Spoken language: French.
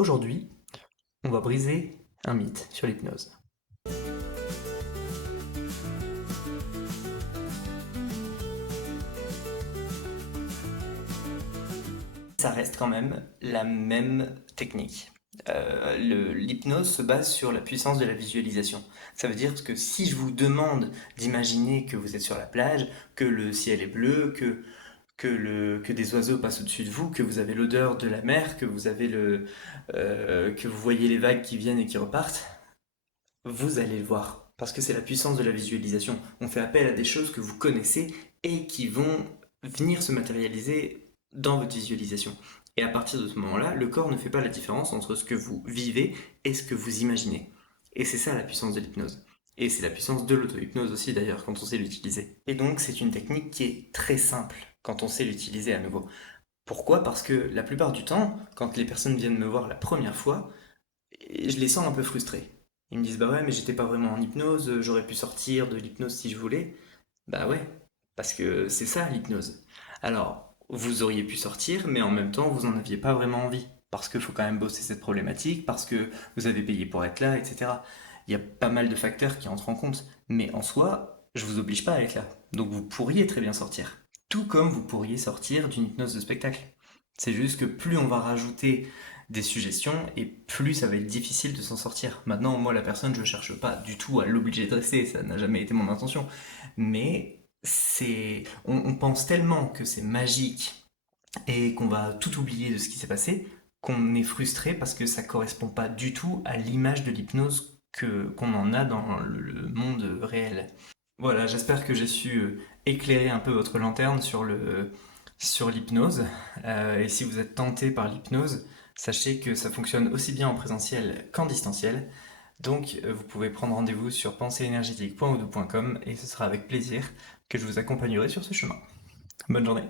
Aujourd'hui, on va briser un mythe sur l'hypnose. Ça reste quand même la même technique. L'hypnose se base sur la puissance de la visualisation. Ça veut dire que si je vous demande d'imaginer que vous êtes sur la plage, que le ciel est bleu, que des oiseaux passent au-dessus de vous, que vous avez l'odeur de la mer, que vous voyez les vagues qui viennent et qui repartent, vous allez le voir. Parce que c'est la puissance de la visualisation. On fait appel à des choses que vous connaissez et qui vont venir se matérialiser dans votre visualisation. Et à partir de ce moment-là, le corps ne fait pas la différence entre ce que vous vivez et ce que vous imaginez. Et c'est ça la puissance de l'hypnose. Et c'est la puissance de l'auto-hypnose aussi d'ailleurs quand on sait l'utiliser. Et donc c'est une technique qui est très simple quand on sait l'utiliser à nouveau. Pourquoi? Parce que la plupart du temps, quand les personnes viennent me voir la première fois, je les sens un peu frustrés. Ils me disent bah ouais mais j'étais pas vraiment en hypnose, j'aurais pu sortir de l'hypnose si je voulais. Bah ouais, parce que c'est ça l'hypnose. Alors, vous auriez pu sortir, mais en même temps vous en aviez pas vraiment envie. Parce qu'il faut quand même bosser cette problématique, parce que vous avez payé pour être là, etc. Il y a pas mal de facteurs qui entrent en compte. Mais en soi, je vous oblige pas à être là. Donc vous pourriez très bien sortir. Tout comme vous pourriez sortir d'une hypnose de spectacle. C'est juste que plus on va rajouter des suggestions et plus ça va être difficile de s'en sortir. Maintenant, moi, la personne, je cherche pas du tout à l'obliger de rester, ça n'a jamais été mon intention. Mais on pense tellement que c'est magique et qu'on va tout oublier de ce qui s'est passé qu'on est frustré parce que ça correspond pas du tout à l'image de l'hypnose qu'on en a dans le monde réel. Voilà, j'espère que j'ai su éclairer un peu votre lanterne sur l'hypnose. Et si vous êtes tenté par l'hypnose, sachez que ça fonctionne aussi bien en présentiel qu'en distanciel. Donc, vous pouvez prendre rendez-vous sur pensée-énergétique.odoo.com et ce sera avec plaisir que je vous accompagnerai sur ce chemin. Bonne journée.